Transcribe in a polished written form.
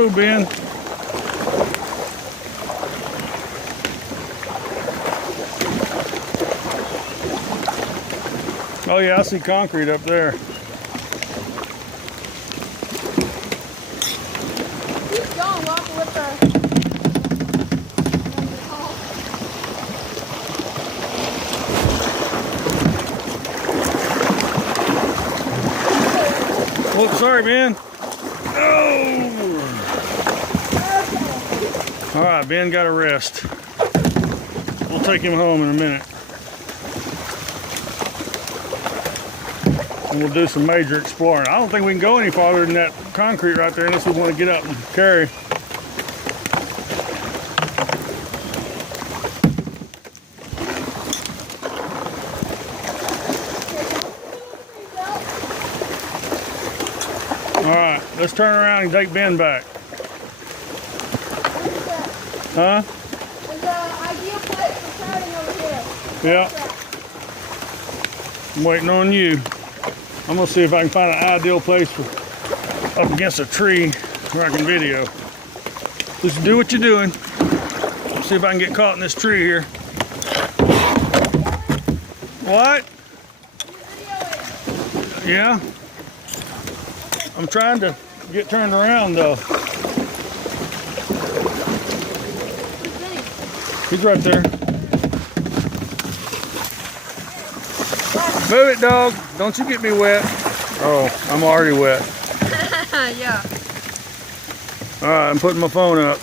move, Ben. Oh yeah, I see concrete up there. Keep going, walking with the... Whoops, sorry, Ben. Oh! All right, Ben got a rest. We'll take him home in a minute. And we'll do some major exploring. I don't think we can go any farther than that concrete right there unless we want to get up and carry. All right, let's turn around and take Ben back. Huh? There's an ideal place for troutting over here. Yeah. I'm waiting on you. I'm gonna see if I can find an ideal place for up against a tree where I can video. Just do what you're doing. See if I can get caught in this tree here. What? Yeah? I'm trying to get turned around though. He's right there. Move it, dog. Don't you get me wet. Oh, I'm already wet. Yeah. All right, I'm putting my phone up.